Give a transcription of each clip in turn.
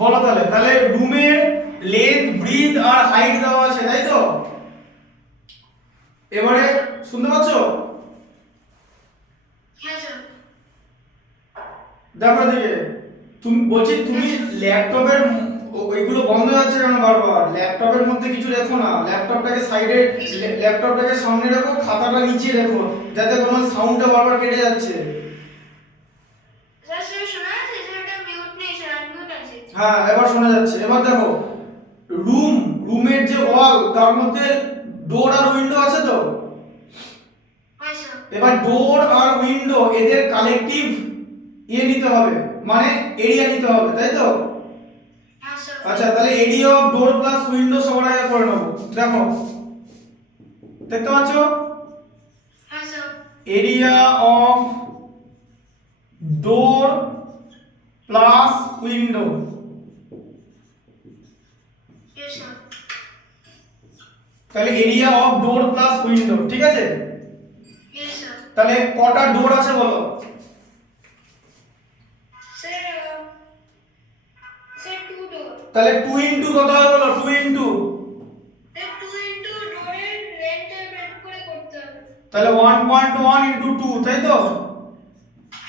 বলো তাহলে তাহলে রুমের লেন্থ ব্রিথ আর হাইট দেওয়া আছে তাই তো। এবারে শুনতে পাচ্ছ? হ্যাঁ স্যার। দেখো দিকে তুমি বলছি তুমি ল্যাপটপের ওইগুলো বন্ধ হয়ে যাচ্ছে কেন বারবার? ল্যাপটপের মধ্যে কিছু রেখো না, ল্যাপটপটাকে সাইডে, ল্যাপটপটাকে সামনে রাখো, খাতাটা নিচে রেখো, যাতে কোনো সাউন্ডটা বারবার কেটে যাচ্ছে। স্যার স্যার শোনা যাচ্ছে? স্যার এটা মিউট নেই স্যার, আনমিউট আছে। হ্যাঁ এবার শোনা যাচ্ছে। এবার দেখো রুমের যে ওয়াল তার মধ্যে ডোর আর উইন্ডো আছে তো। হ্যাঁ স্যার। এবার ডোর আর উইন্ডো এদের কালেকটিভ নিতে হবে, মানে এরিয়া নিতে হবে তাই তো। হ্যাঁ স্যার। আচ্ছা তাহলে area of door plus window সবার আগে করে নেবো। দেখো দেখতে পাচ্ছ হ্যাঁ sir. Area of door plus window. Yes sir. তাহলে area of door plus window, ঠিক আছে। Yes sir. তাহলে কটা ডোর আছে বলো? Sir sir 2 door. তাহলে 2 ইনটু কত হবে বলো? 2 ইনটু, স্যার 2 ইনটু ডোরের লেন্থ আর ব্রেডথ করে করতে হবে। তাহলে 1.1 ইনটু 2 তাই তো।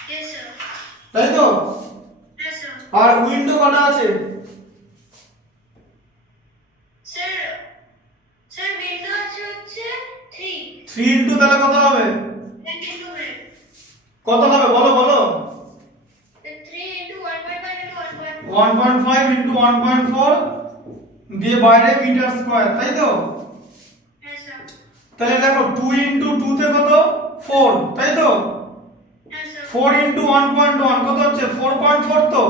Yes sir. তাই তো। হ্যাঁ স্যার। আর উইন্ডো কটা আছে? স্যার স্যার উইন্ডো আছে হচ্ছে 3। 3 ইনটু তাহলে কত হবে? 10 ইনটু ব্রেডথ। কত হবে বলো বলো? 3 ইনটু 1.5 ইনটু 1.4। 1.5 ইনটু 1.4 দিয়ে বাইরে মিটার স্কয়ার তাই তো। হ্যাঁ স্যার। তাহলে দেখো 2 ইনটু 2 তে কত? 4 তাই তো। হ্যাঁ স্যার। 4 ইনটু 1.1 কত হচ্ছে? 4.4 তো।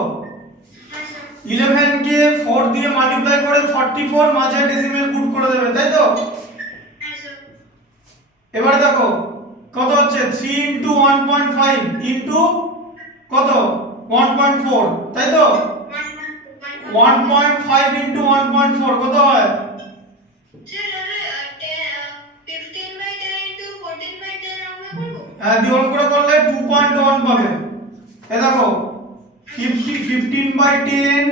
হ্যাঁ স্যার। 11 কে 4 দিয়ে মাল্টিপ্লাই করে 44 মাঝে ডেসিমেল পুট করে দেবে তাই তো। হ্যাঁ স্যার। এবারে দেখো কত হচ্ছে? 3 ইনটু 1.5 ইনটু কত? 1.4 তাই তো। 1.5 ইনটু 1.4 কত হয়? স্যার তাহলে 15/10 ইনটু 14/10 আমরা করব। হ্যাঁ দ্বিগুণ করে করলে 2.1 পাবে। এই দেখো 15/10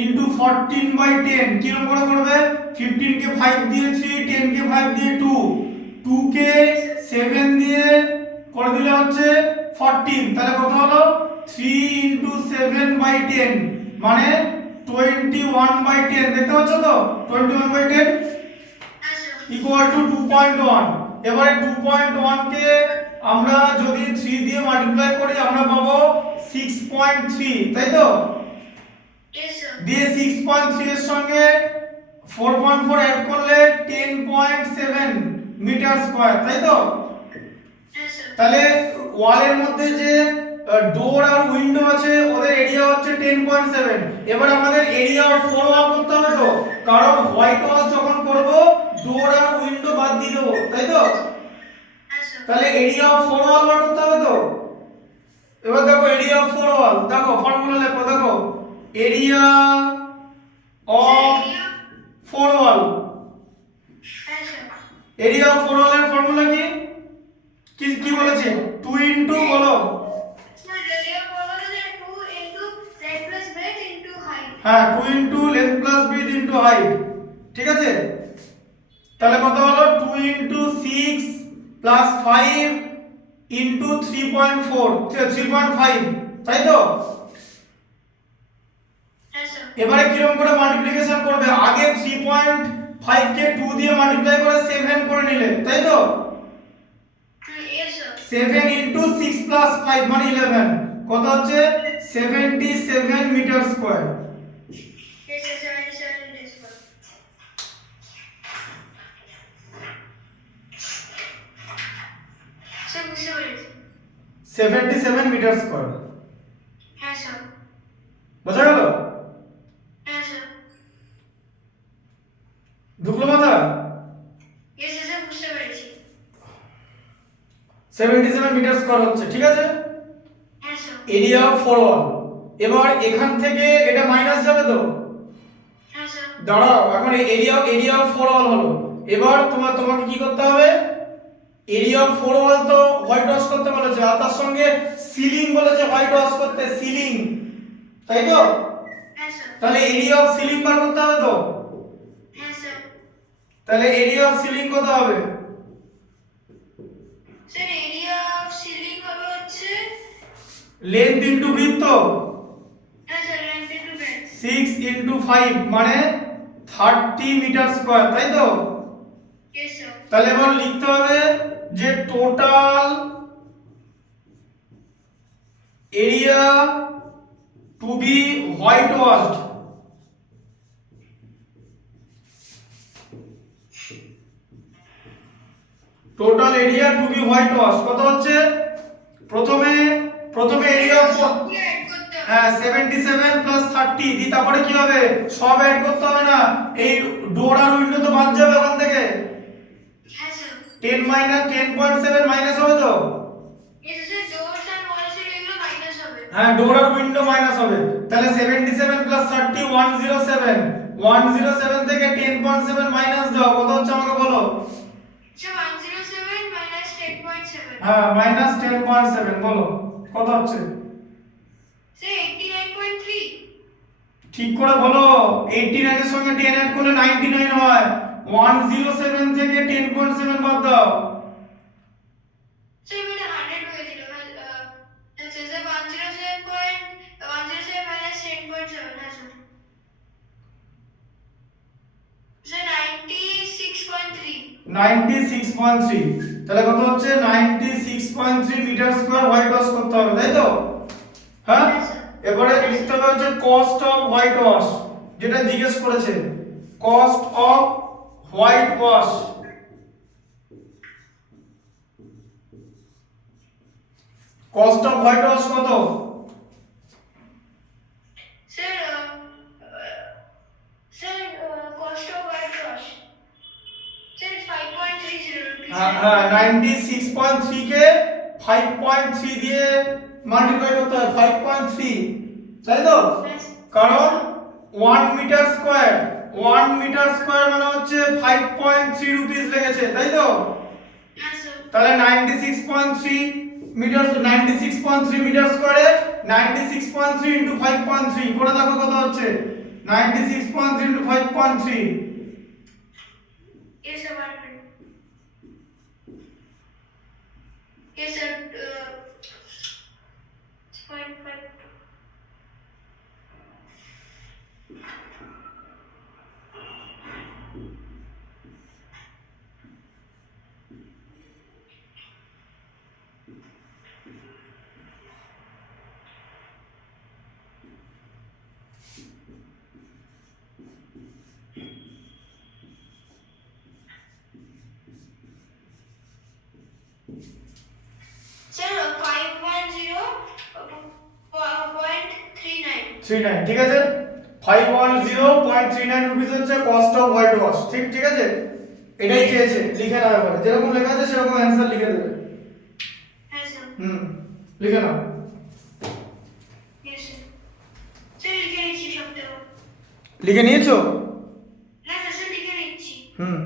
ইনটু 14/10 কিরকম করে করবে? 15 কে 5 দিয়ে 3, 10 কে 5 দিয়ে 2, 2 কে 7 দিয়ে করে দিলে হচ্ছে 14, তাহলে কত হলো? 3 ইনটু 7/10 মানে 21/10। দেখতে পাচ্ছ তো 21/10 হ্যাঁ স্যার। Equal to 2.1। এবারে 2.1 কে আমরা যদি 3 দিয়ে মাল্টিপ্লাই করি আমরা পাবো 6.3 তাই তো। Yes sir. দিয়ে 6.3 এর সঙ্গে 4.4 অ্যাড করলে 10.7 মিটার স্কয়ার তাই তো। হ্যাঁ স্যার। তাহলে ওয়ালের মধ্যে যে ডোর আর উইন্ডো আছে ওদের এরিয়া হচ্ছে 10.7। এবার আমাদের এরিয়া অফ 4 ওয়াল করতে হবে তো, কারণ হোয়াইট ওয়াল যখন করব ডোর আর উইন্ডো বাদ দিয়ে দেবো তাই তো। হ্যাঁ স্যার। তাহলে এরিয়া অফ 4 ওয়াল বার করতে হবে তো। এবার দেখো এরিয়া অফ 4 ওয়াল, দেখো ফর্মুলা লেখো, দেখো এরিয়া অফ 4 ওয়াল। হ্যাঁ স্যার। এরিয়া অফ 4 ওয়ালের ফর্মুলা কি কি কি বলেছি? 2 ইনটু বলো। স্যার রেডিয়া বলা যে 2 into length plus breadth into height. হ্যাঁ 2 into length plus breadth into height, ঠিক আছে। তাহলে কত হলো? 2 ইনটু 6 প্লাস 5 ইনটু 3.4 3.5 তাই তো। হ্যাঁ স্যার। এবারে কিরকম করে মাল্টিপ্লিকেশন করবে? আগে 3.5 কে 2 দিয়ে মাল্টিপ্লাই করে 7 করে নিলে তাই তো। Yes sir. 7 ইনটু 6 প্লাস 5 মানে 11 কত হচ্ছে? 77 metre square. Yes sir 77 metre square. Sir বুঝতে পেরেছি। 77 মিটার স্কয়ার হ্যাঁ স্যার। বোঝা গেল? হ্যাঁ স্যার। ঢুকলো মাথা? ইয়েস স্যার বুঝতে পেরেছি। 77 মিটার স্কয়ার হচ্ছে, ঠিক আছে। হ্যাঁ স্যার। এরিয়া অফ 4 ওয়াল। এবার এখান থেকে এটা মাইনাস যাবে তো। হ্যাঁ স্যার। দাঁড়াও, এখন এরিয়া অফ 4 ওয়াল হলো। এবার তোমাকে কি করতে হবে? এরিয়া অফ 4 ওয়াল তো হোয়াইট ওয়াশ করতে বলেছে, আর তার সঙ্গে সিলিং বলেছে হোয়াইট ওয়াশ করতে, সিলিং তাই তো। হ্যাঁ স্যার। তাহলে এরিয়া অফ সিলিং বার করতে হবে তো। হ্যাঁ স্যার। তাহলে এরিয়া অফ সিলিং কত হবে? স্যার এরিয়া অফ সিলিং হবে হচ্ছে লেন্থ ইনটু ব্রিথ তো। হ্যাঁ sir length into breadth. 6 into 5 মানে 30 মিটার স্কয়ার, তাই তো? Yes sir. তাহলে এবার লিখতে হবে যে total area to be whitewashed, total area to be whitewash কত হচ্ছে? প্রথমে এরিয়া অফ অ্যাড করতে হবে। হ্যাঁ 77 প্লাস 30 দি, তারপরে কি হবে? সব অ্যাড করতে হবে না, এই ডোর আর উইন্ডো তো বাদ যাবে ওখান থেকে। হ্যাঁ স্যার। 10 মাইনাস 10.7 মাইনাস হবে তো। Yes sir doors and walls এর এগুলো মাইনাস হবে। হ্যাঁ ডোর আর উইন্ডো মাইনাস হবে। তাহলে 77 প্লাস 30 107, 107 থেকে 10.7 মাইনাস দাও, কত হচ্ছে আমাকে বলো? স্যার 107 মাইনাস 10.7 হ্যাঁ মাইনাস 10.7 বলো কত হচ্ছে? স্যার 89.3। ঠিক করে বলো। 89 এর সঙ্গে 10 অ্যাড করলে 99 হয়। 107 থেকে 10.7 বাদ দাও। স্যার মানে 100 হয়েছিল। আচ্ছা স্যার 107 মাইনাস 10.7 হ্যাঁ স্যার। স্যার 96.3। 96.3, তাহলে কত হচ্ছে? 96.3 মিটার স্কয়ার হোয়াইট ওয়াশ করতে হবে, তাই তো? হ্যাঁ এবারে লিখতে হবে হচ্ছে কস্ট অফ হোয়াইট ওয়াশ, যেটা জিজ্ঞেস করেছে, cost of whitewash. Cost of whitewash কত? Sir sir cost of whitewash sir 5.30 rupees. হ্যাঁ 96.3 কে 5.3 দিয়ে মাল্টিপ্লাই করতে হয়, 5.3, তাই তো? কারণ 1 মিটার স্কয়ার, 1 মিটার স্কয়ার মানে হচ্ছে 5.3 রুপিস লেগেছে, তাই তো? হ্যাঁ স্যার। তাহলে 96.3 মিটার, 96.3 মিটার স্কয়ারে 96.3 ইনটু 5.3 করে দেখো কত হচ্ছে? 96.3 into 5.3। Yes sir, 1 minute. Yes sir, 0.5. Sir, 510.39. 39 ঠিক আছে। 510.39 রুপিস হচ্ছে কস্ট অফ হোয়াইট ওয়াশ। ঠিক ঠিক আছে, এটাই চেয়েছে, লিখে নাও এবারে যেরকম লেখা আছে সেরকম অ্যানসার লিখে দেবে। হ্যাঁ স্যার। লিখে নাও। Yes sir. স্যার লিখে নিচ্ছি সবটা। লিখে নিয়েছো? হ্যাঁ স্যার লিখে নিচ্ছি। হুম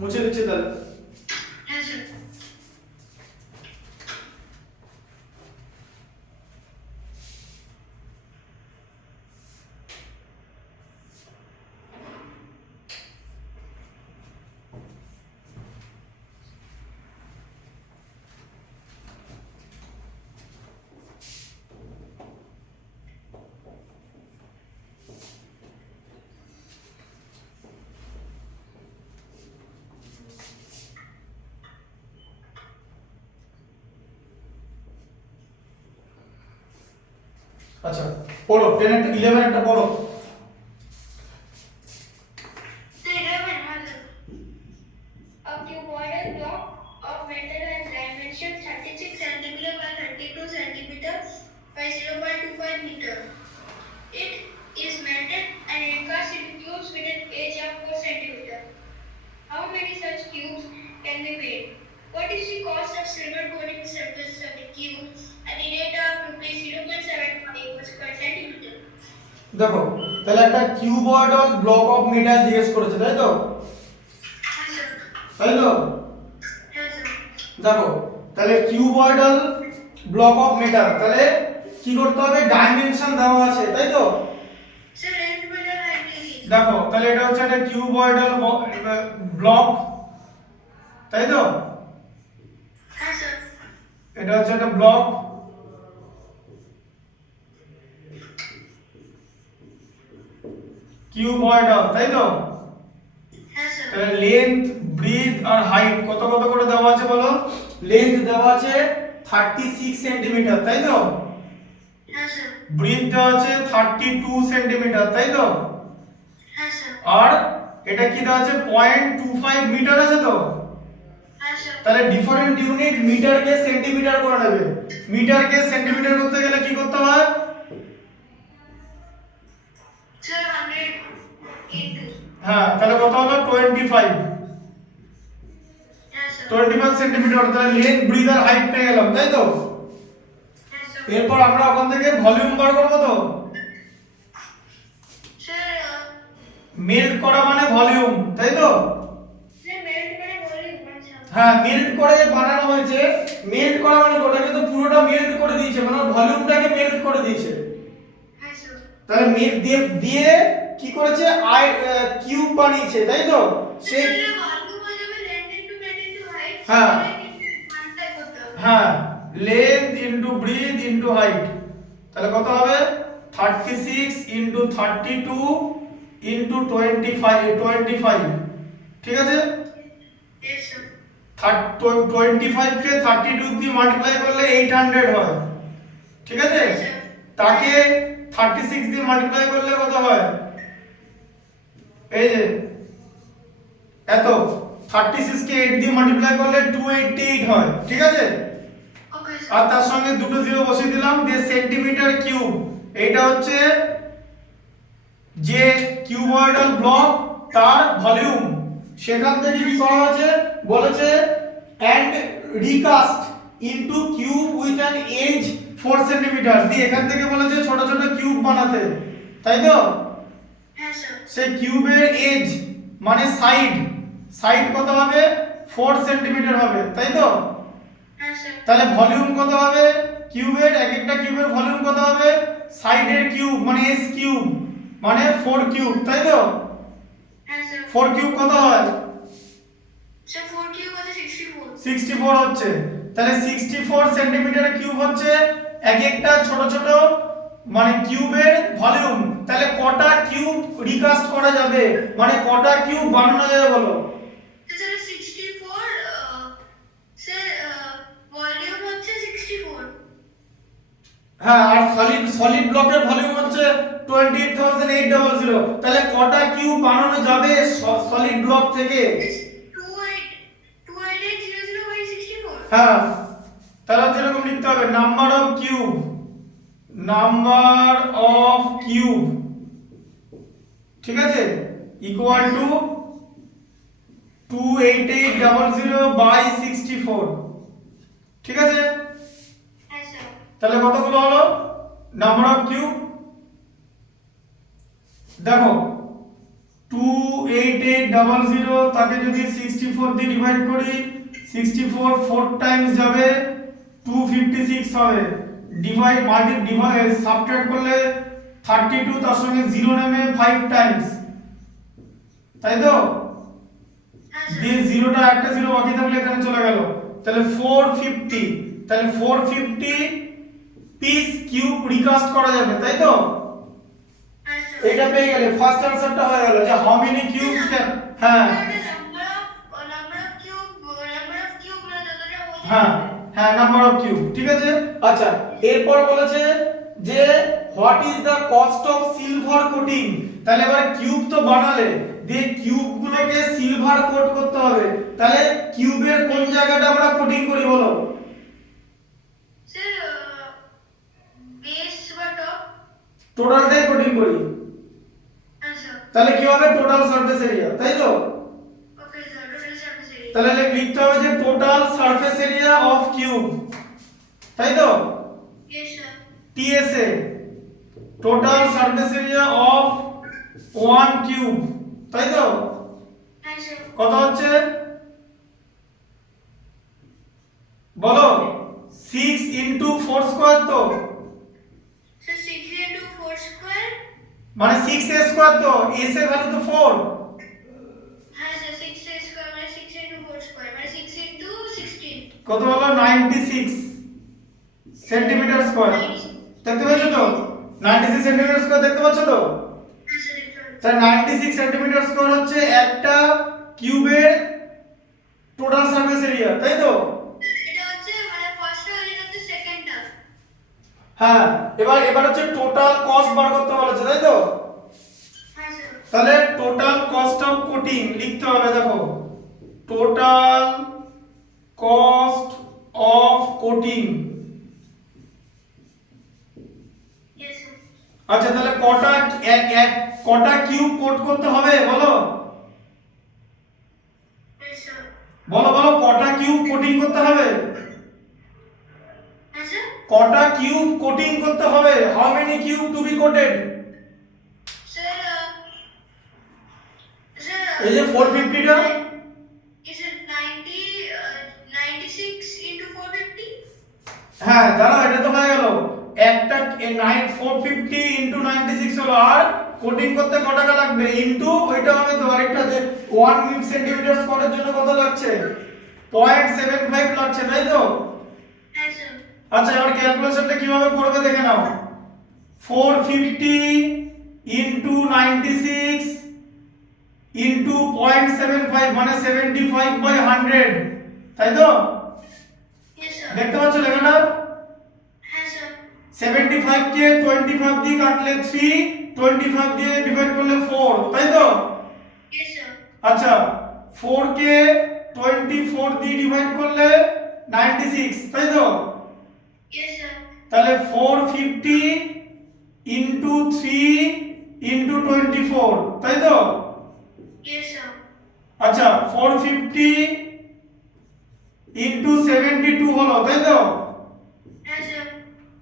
মুছে দিচ্ছি তাহলে। হ্যাঁ স্যার। আচ্ছা পড়ো 10 একটা 11 একটা পড়ো। So 11 has a cuboidal block of metal and dimensions 36 centimeter by 32 centimeter by 0.25 meter. It is melted and encast in cubes with an edge of 4 centimeter. How many such cubes can be made? What is the cost of silver coating the surface of the cube at the rate of rupees 0.75 per centimeter? দেখো তাহলে একটা cuboidal block of metal জিজ্ঞেস করেছে, তাই তো? Yes, sir. তাই তো? Yes, sir. দেখো তাহলে কিউবয়েডাল ব্লক অফ মেটাল, তাহলে কি করতে হবে? ডাইমেনশন দেওয়া আছে, তাই তো? Sir, length meter height is. দেখো তাহলে এটা হচ্ছে একটা কিউবয়েডাল ব্লক, তাই তো? Yes, sir. এটা হচ্ছে একটা ব্লক, কিউবয়েডাল, তাই তো? Yes, sir. তাহলে লেন্থ, ব্রিথ আর হাইট কত কত করে দেওয়া আছে বলো? লেন্থ দেওয়া আছে 36 সেন্টিমিটার, তাই তো? Yes, sir. ব্রিথ দেওয়া আছে 32 সেন্টিমিটার, তাই তো? Yes, sir. আর এটা কি দেওয়া আছে? 0.25 মিটার আছে তো? Yes, sir. তাহলে ডিফারেন্ট ইউনিট মিটারকে সেন্টিমিটার করে নেবে। মিটারকে সেন্টিমিটার করতে গেলে কি করতে হয়? Sir, 100 into. হ্যাঁ তাহলে কত হলো? 25। Yes, sir. 25 সেন্টিমিটার, তাহলে লেন্থ, ব্রিথ আর হাইট পেয়ে গেলাম, তাই তো? Yes, sir. এরপর আমরা ওখান থেকে ভলিউম বার করব তো? Sir, মেল্ট করা মানে ভলিউম, তাই তো? sir, melt করে volume আচ্ছা। হ্যাঁ মেল্ট করে বানানো হয়েছে। মেল্ট করা মানে ওটাকে তো পুরোটা মেল্ট করে দিয়েছে, মানে ভলিউমটাকে মেল্ট করে দিয়েছে। Yes, sir. তাহলে মেল্ট দিয়ে দিয়ে কি করেছে? কিউব বানিয়েছে, তাই তো? সেই Sir, volume হয়ে যাবে length into breadth into height। হ্যাঁ। মানটাই করতে হবে। হ্যাঁ length into breadth into height, তাহলে কত হবে? 36 ইনটু 32 ইনটু 25, ঠিক আছে? Yes, sir. 25 কে 32 দিয়ে মাল্টিপ্লাই করলে 800 হয়, ঠিক আছে? তাকে 36 দিয়ে মাল্টিপ্লাই করলে কত হয়? এই যে এত 36 কে 8 দিয়ে মাল্টিপ্লাই করলে 288 হয়, ঠিক আছে? Okay, sir. আর তার সঙ্গে দুটো জিরো বসিয়ে দিলাম, দিয়ে সেন্টিমিটার কিউব। এইটা হচ্ছে যে কিউবয়েডাল ব্লক তার ভলিউম। সেখান থেকে কি করা হয়েছে? বলেছে and recast into cube with an edge 4 centimetre. দিয়ে এখান থেকে বলেছে ছোট ছোট কিউব বানাতে, তাই তো? Yes, sir. সেই কিউবের এজ মানে সাইড, সাইড কত হবে? 4 সেন্টিমিটার হবে, তাই তো? Yes, sir. তাহলে ভলিউম কত হবে? কিউবের এক একটা কিউবের ভলিউম কত হবে? সাইডের কিউব মানে এস কিউব মানে 4 কিউব, তাই তো? Yes, sir. 4 কিউব কত হয়? Sir, 4 cube হচ্ছে 64. 64 হচ্ছে। তাহলে 64 সেন্টিমিটার কিউব হচ্ছে এক একটা ছোট ছোট মানে কিউবের ভলিউম। তাহলে কটা কিউব রিকাস্ট করা যাবে, মানে কটা কিউব বানানো যাবে বলো? Sir, 64, sir, volume হচ্ছে 64. হ্যাঁ আর সলিড ব্লকের ভলিউম হচ্ছে 28,800। তাহলে কটা কিউব বানানো যাবে সলিড ব্লক থেকে? 28800 by 64. হ্যাঁ তাহলে হচ্ছে এরকম লিখতে হবে number of cube, number of cube, ঠিক আছে, ইকুয়াল টু 28800 বাই 64, ঠিক আছে? Yes, sir. তাহলে কতগুলো হলো নাম্বার অফ কিউব? দেখো 2 28800 তাকে যদি 64 দিয়ে ডিভাইড করি 64 4 টাইমস যাবে 256 হবে ডিভাইড ডিভাইড সাবট্রাক্ট করলে 32 তার সঙ্গে 0 নেমে 5 টাইমস তাই তো হ্যাঁ স্যার দিয়ে জিরোটা একটা জিরো বাকি থাকলে এখানে চলে গেল তাহলে 450 তাহলে 450 পিস কিউব রিকাস্ট করা যাবে তাই তো হ্যাঁ স্যার এটা পেয়ে গেলে ফার্স্ট আনসারটা হয়ে গেল যে হাউ মেনি কিউবস ক্যান হ্যাঁ হ্যাঁ হ্যাঁ নাম্বার অফ কিউব ঠিক আছে আচ্ছা এরপর বলেছে যে what is the cost of silver coating তাহলে এবার কিউব তো বানালে দিয়ে কিউব গুলোকে সিলভার কোট করতে হবে তাহলে কিউবের কোন জায়গাটা আমরা কোটিং করি বলো টোটালটাই কোটিং করি তাহলে কি হবে টোটাল সারফেস এরিয়া তাই তো তাহলে লিখতে হবে যে total surface area of cube তাই তো TSA total surface area of one cube তাই তো কত হচ্ছে বলো 6 ইনটু 4 স্কয়ার তো মানে 6 এর স্কয়ার তো এস এর ভ্যালু তো 4 কত হলো 96 সেন্টিমিটার স্কয়ার দেখতে পাচ্ছ তো 96 সেন্টিমিটার স্কয়ার দেখতে পাচ্ছ তো তাহলে 96 সেন্টিমিটার স্কয়ার হচ্ছে একটা কিউবের টোটাল সারফেস এরিয়া তাই তো হ্যাঁ এবার হচ্ছে টোটাল কস্ট বার করতে বলেছে তাই তো তাহলে টোটাল কস্ট অফ কোটিং লিখতে হবে দেখো টোটাল কস্ট অফ কোটিং আচ্ছা তাহলে কটা কিউব কোট করতে হবে বলো বলো বলো কটা কিউব কোটিং করতে হবে কটা কিউব কোটিং করতে হবে how many cube to be coated এই যে 450 টা হ্যাঁ দাঁড়াও এটা তো হয়ে গেল একটা 450 ইনটু 96 হলো আর কোটিং করতে কত টাকা লাগবে ইনটু ওইটা হবে তো আরেকটা যে 1 সেন্টিমিটার স্কয়ারের জন্য কত লাগছে 0.75 লাগছে তাই তো আচ্ছা এবার ক্যালকুলেশনটা কিভাবে করবে দেখে নাও 450 ইনটু 96 ইনটু 0.75 মানে 75/100 তাই তো দেখতে পাচ্ছ লেখাটা 75 কে 25 দিয়ে কাটলে 3 25 দিয়ে ডিভাইড করলে 4 তাই তো আচ্ছা 4 কে 24 দিয়ে ডিভাইড করলে 96 তাই তো তাহলে 450 ইনটু 3 ইনটু 24 তাই তো আচ্ছা 450 ইনটু 72 হলো তাই তো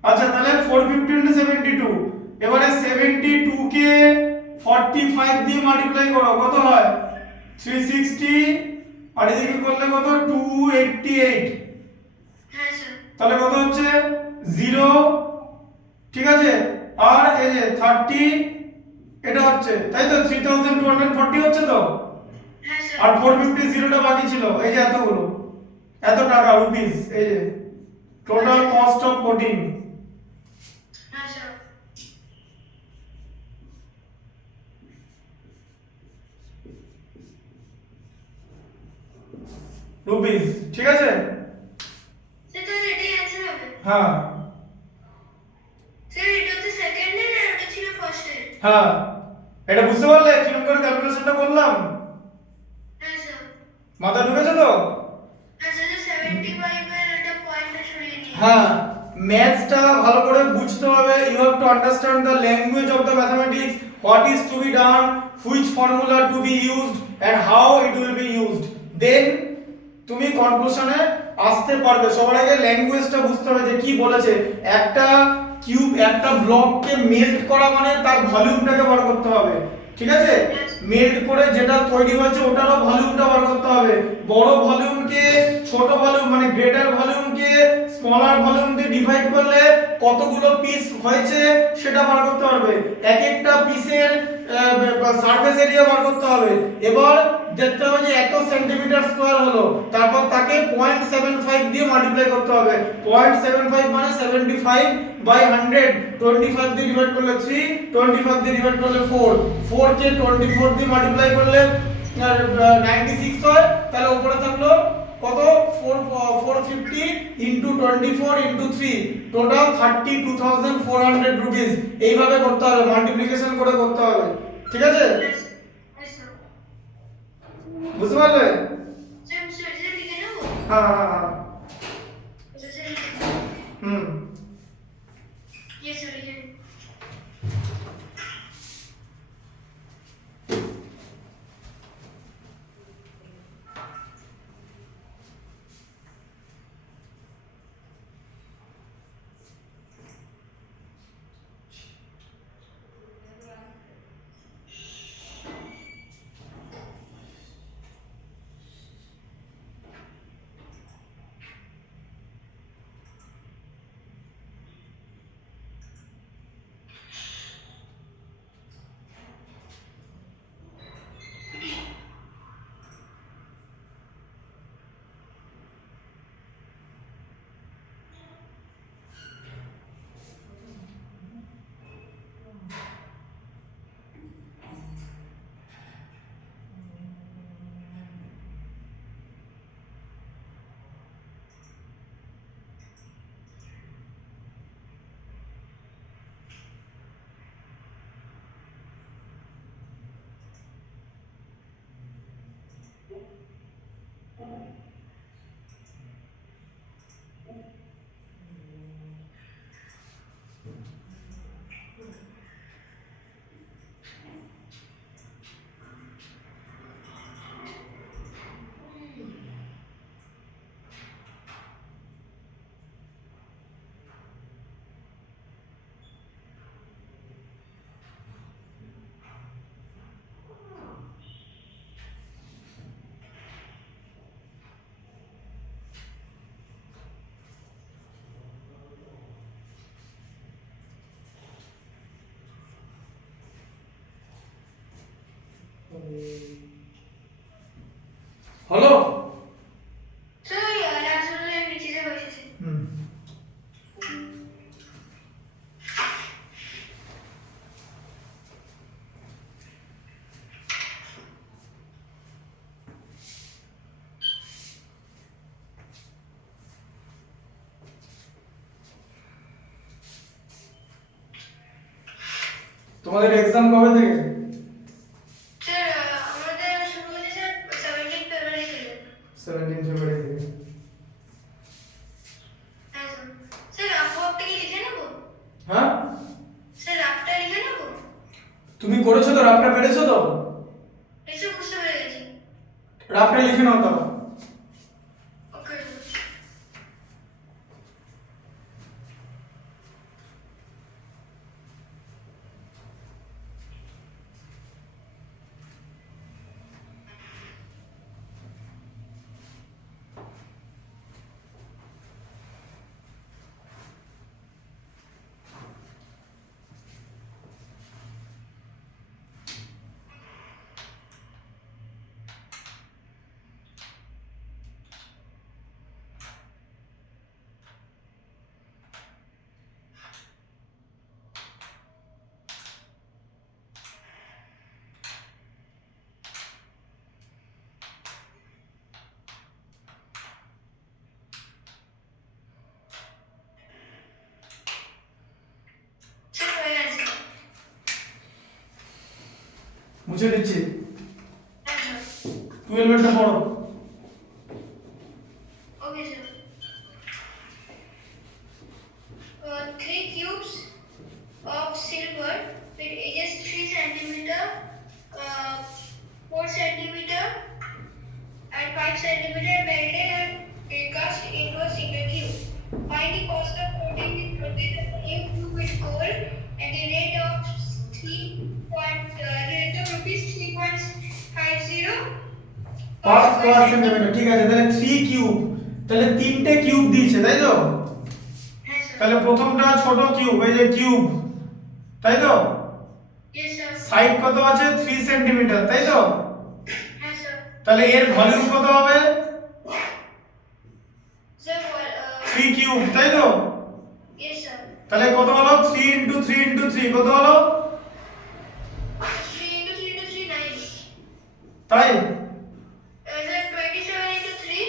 আচ্ছা তাহলে 450 ইনটু 72 এবারে 72 কে 45 দিয়ে মাল্টিপ্লাই করো কত হয় 360 আর এদিকে করলে কত 288 তাহলে কত হচ্ছে 0 ঠিক আছে আর এই যে 30 এটা হচ্ছে তাই তো 3240 হচ্ছে তো আর 450 জিরোটা বাকি ছিল এই যে এতগুলো এত টাকা রুপিস এই যে total cost of coating rupees ঠিক আছে হ্যাঁ হ্যাঁ এটা বুঝতে পারলে কিরকম করে ক্যালকুলেশনটা করলাম মাথা ঢুকেছে তো হ্যাঁ ম্যাথসটা ভালো করে বুঝতে হবে you have to understand the language of the mathematics what is to be done which formula to be used and how it will be used then তুমি কনক্লুশনে আসতে পারবে সবার আগে ল্যাঙ্গুয়েজটা বুঝতে হবে যে কি বলেছে একটা কিউব একটা ব্লককে মেল্ট করা মানে তার ভলিউমটাকে বার করতে হবে ঠিক আছে, মেল্ট করে যেটা তৈরি হয়েছে ওটারও ভলিউমটা বার করতে হবে। বড় ভলিউমকে ছোট ভলিউম মানে গ্রেটার ভলিউমকে স্মলার ভলিউম দিয়ে ডিভাইড করলে কতগুলো পিস হয়েছে সেটা বার করতে পারবে। এক একটা পিসের সারফেস এরিয়া বার করতে হবে। এবার দেখতে হবে যে এত সেন্টিমিটার স্কয়ার হলো, তারপর তাকে 0.75 দিয়ে মাল্টিপ্লাই করতে হবে। 0.75 মানে 75 বাই 100, 25 দিয়ে ডিভাইড করলে 3, 25 দিয়ে ডিভাইড করলে 4, 4 কে 24 দিয়ে মাল্টিপ্লাই করলে 96 হয়। তাহলে উপরে থাকলো কত 450 ইনটু 24 ইনটু 3, টোটাল 32,400 রুপিস। এইভাবে করতে হবে, মাল্টিপ্লিকেশন করে করতে হবে। ঠিক আছে, বুঝতে পারলে? হ্যাঁ হ্যাঁ হ্যাঁ হুম। হলো হুম। তোমাদের এক্সাম কবে থেকে? 17 ফেব্রুয়ারি থেকে। হ্যাঁ তুমি করেছো তো, রাফটা পেরেছো তো? রাফটা লিখে নাও তাহলে। মুছে দিচ্ছি। 12 এরটা পড়ো। Three cubes of silver with edges 3 centimeter, 4 centimeter, and 5 centimeter melted and cast into a single cube. Find the cost of coating the new cube with gold and the rate of 3 point, rate of per square centimetre. ঠিক আছে, তাহলে 3 cube, তাহলে তিনটে cube দিয়েছে তাই তো? হ্যাঁ sir. তাহলে প্রথমটা ছোট কিউব, এই যে কিউব, তাই তো? Yes sir. সাইড কত আছে 3 সেন্টিমিটার, তাই তো? হ্যাঁ স্যার। তাহলে এর ভলিউম কত হবে? স্যার 3 কিউব, তাই তো? Yes sir. তাহলে কত হলো? 3 ইনটু 3 ইনটু 3 কত হলো? 3 into 3 into 3 9. তাই Sir 27 into 3.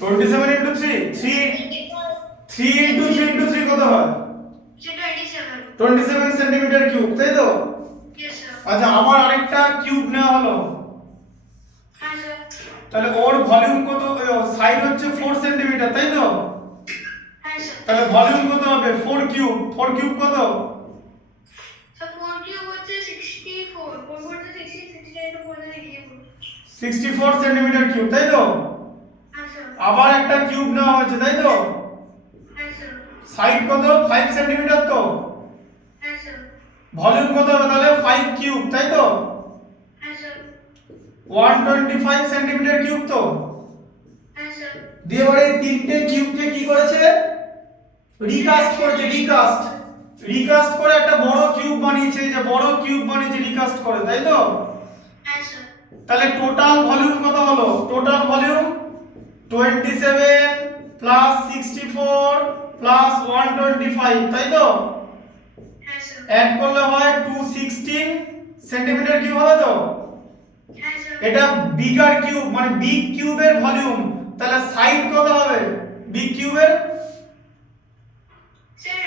27 into 3, 3 into 3 into 3 কত হয়? Sir 27. 27 সেন্টিমিটার কিউব, তাই তো? Yes sir. আচ্ছা, আবার আরেকটা কিউব নেওয়া হলো, হ্যাঁ স্যার। তাহলে ওর ভলিউম কত? সাইড হচ্ছে 4 সেন্টিমিটার, তাই তো? হ্যাঁ স্যার। তাহলে ভলিউম কত হবে? 4 কিউব, 4 কিউব কত? স্যার 4 কিউব হচ্ছে 64. 4 হচ্ছে 60, 69 তো বলে দিই। 64 সেন্টিমিটার কিউব, তাই তো? হ্যাঁ স্যার। আবার একটা কিউব নেওয়া হয়েছে, তাই তো? হ্যাঁ স্যার। সাইড কত? 5 সেন্টিমিটার তো? হ্যাঁ স্যার। ভলিউম কত হবে তাহলে? 5 কিউব, তাই তো? হ্যাঁ স্যার। 125 সেন্টিমিটার কিউব তো? হ্যাঁ স্যার। দিয়ে এবারে এই তিনটে কিউবকে কি করেছে? রিকাস্ট করেছে, রিকাস্ট করে একটা বড় কিউব বানিয়েছে, এই যে বড় কিউব বানিয়েছে রিকাস্ট করে, তাই তো? হ্যাঁ স্যার। তাহলে টোটাল ভলিউম কত হলো? টোটাল ভলিউম 27 প্লাস 64 প্লাস 125, তাই তো? হ্যাঁ স্যার। অ্যাড করলে হয় 216 সেন্টিমিটার কিউব হবে তো? হ্যাঁ স্যার। এটা বিগার কিউব, মানে বিগ কিউবের ভলিউম। তাহলে সাইড কত হবে বিগ কিউবের? স্যার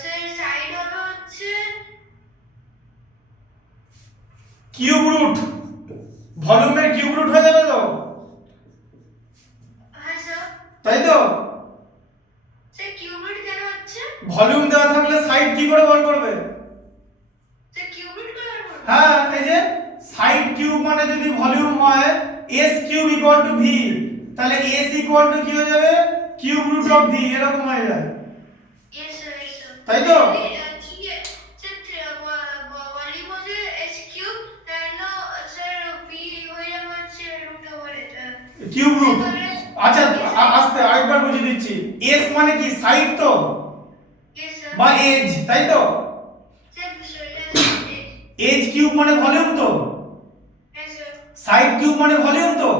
স্যার সাইড হলো হচ্ছে কিউব রুট, ভলিউমের কিউব রুট হয়ে যাবে তো? হ্যাঁ স্যার। তাই তো? স্যার কিউব রুট কেন হচ্ছে? ভলিউম দেওয়া থাকলে সাইড কি করে বার করবে? স্যার কিউব রুট কেন করব? হ্যাঁ, এই যে সাইড কিউব মানে যদি ভলিউম হয় s cube equal to v, তাহলে s ইকুয়াল টু কি হয়ে যাবে? কিউব রুট অফ v, এরকম হয়ে যায়, ইয়েস স্যার। Yes sir. তাই তো? ঠিক আছে স্যার। ভলিউম হচ্ছে s cube and sir v হয়ে যাবে হচ্ছে রুট ওভার এটা। Cube root. আচ্ছা, আস্তে আরেকবার বুঝিয়ে দিচ্ছি। s মানে কি? সাইড তো, ইয়েস স্যার। বা এজ, তাই তো? স্যার এজ কিউব মানে ভলিউম তো, হ্যাঁ স্যার। সাইড কিউব মানে ভলিউম তো।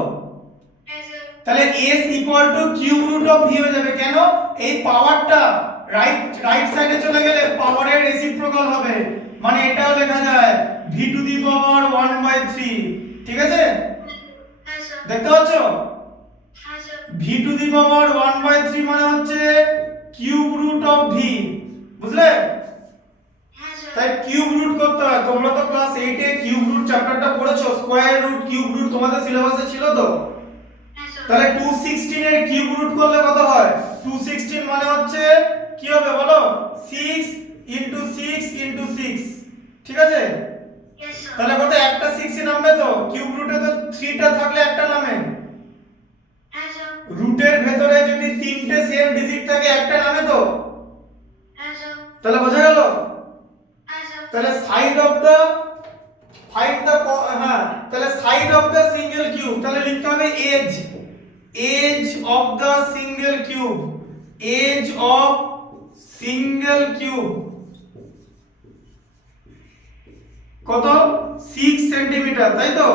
হ্যাঁ স্যার। তাহলে s equal to cube root of v হয়ে যাবে। কেন? এই পাওয়ারটা রাইট সাইডে চলে গেলে পাওয়ারের রেসিপ্রোকাল হবে, মানে এটাও লেখা যায় v টু দি পাওয়ার 1/3, ঠিক আছে? হ্যাঁ স্যার। দেখতে পাচ্ছ? হ্যাঁ স্যার। v টু দি পাওয়ার 1/3 মানে হচ্ছে কিউব রুট অফ v, বুঝলে? হ্যাঁ স্যার। তাই কিউব রুট করতে হয়। তোমরা তো ক্লাস 8 এ কিউব রুট চ্যাপ্টারটা পড়েছো, স্কয়ার রুট, কিউব রুট তোমাদের সিলেবাসে ছিল তো? হ্যাঁ স্যার। তাহলে 216 এর কিউব রুট করলে কত হয়? 216 মানে হচ্ছে কি হবে বলো? 6 ইনটু 6 ইনটু 6, ঠিক আছে? Yes sir. তাহলে কত? একটা 6 ই নামবে তো? কিউব রুটে তো 3 টা থাকলে একটা নামে। হ্যাঁ স্যার। রুটের ভেতরে যদি তিনটে সেম ডিজিট থাকে একটা নামে তো? হ্যাঁ স্যার। তাহলে বোঝা গেল? হ্যাঁ স্যার। তাহলে সাইড অফ দা হ্যাঁ, তাহলে side of the single cube, তাহলে লিখতে হবে edge of the single cube, edge of single cube কত? 6 সেন্টিমিটার, তাই তো?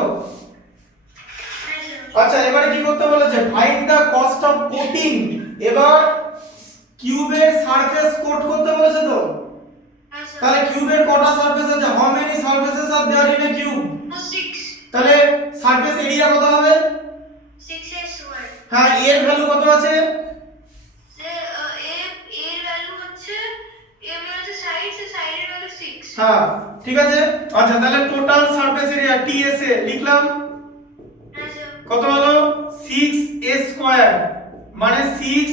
হ্যাঁ স্যার। আচ্ছা, এবারে কি করতে বলেছে? Find the cost of coating. এবার কিউবের সারফেস কোট করতে বলেছে তো? হ্যাঁ স্যার। তাহলে কিউবের কটা সারফেস আছে? How many surfaces are there in a cube? 6. তাহলে সারফেস এরিয়া কত হবে? 6 স্কয়ার। হ্যাঁ, এর ভ্যালু কত আছে? স্যার এর ভ্যালু হচ্ছে সাইড, সাইডের ভ্যালু 6। হ্যাঁ, ঠিক আছে। আচ্ছা, তাহলে টোটাল সারফেস এরিয়া টিএসএ লিখলাম, হ্যাঁ স্যার। কত হলো? 6a স্কয়ার, মানে 6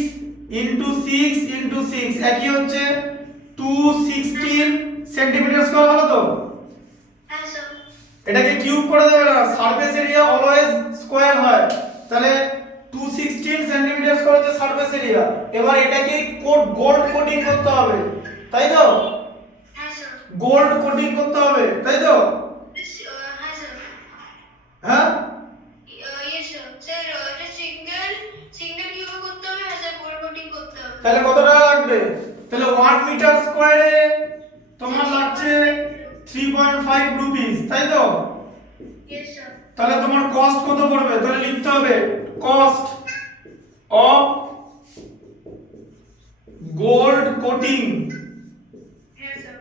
ইনটু 6 ইনটু 6 একই হচ্ছে 216 সেন্টিমিটার স্কয়ার হলো তো? হ্যাঁ স্যার। এটাকে কিউব করে দেবে না, সারফেস এরিয়া অলওয়েজ স্কয়ার হয়। তাহলে 216 সেন্টিমিটার স্কয়ার হচ্ছে সারফেস এরিয়া। এবার এটাকে গোল্ড কোটিং করতে হবে, তাই তো? হ্যাঁ স্যার। গোল্ড কোটিং করতে হবে, তাই তো? হ্যাঁ স্যার। তাহলে 1 মিটার স্কয়ারে তোমার লাগছে 3.5 রুপিস, তাই তো? Yes, sir. তাহলে তোমার কস্ট কত পড়বে? তাহলে লিখতে হবে cost of gold coating. Yes, sir.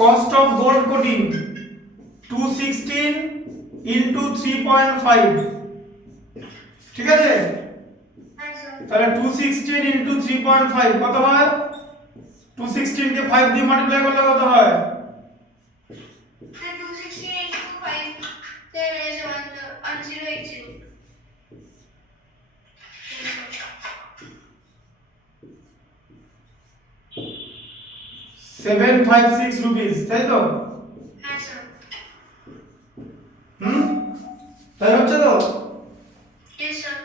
Cost of gold coating 216 into 3.5, ঠিক আছে? Yes, sir. তাহলে 216 ইনটু 3.5 কত হয়? 216 কে 5 দিয়ে মাল্টিপ্লাই করলে কত হয়? Sir, 216 into 5. There is 1080. Yes, sir. 756 rupees, তাই তো? Yes, sir. তাই হচ্ছে তো? Yes, sir.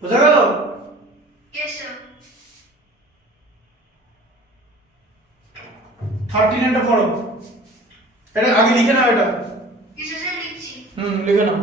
বোঝা গেল? Yes, sir. 13 এটা পড়ো, এটা আগে লিখে নাও এটা। Yes, sir, লিখছি। লিখে নাও।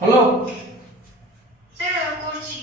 হলো? স্যার করছি।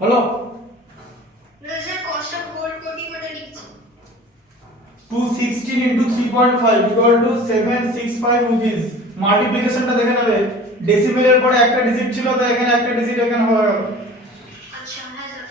হলো? Sir cost of gold coating ওটা লিখছি। 216 into 3.5 equal to 765 rupees। মাল্টিপ্লিকেশনটা দেখে নেবে, ডেসিমেলের পরে একটা ডিজিট ছিল, তো এখানে একটা ডিজিট এখানে হয়ে গেল। আচ্ছা, হ্যাঁ স্যার।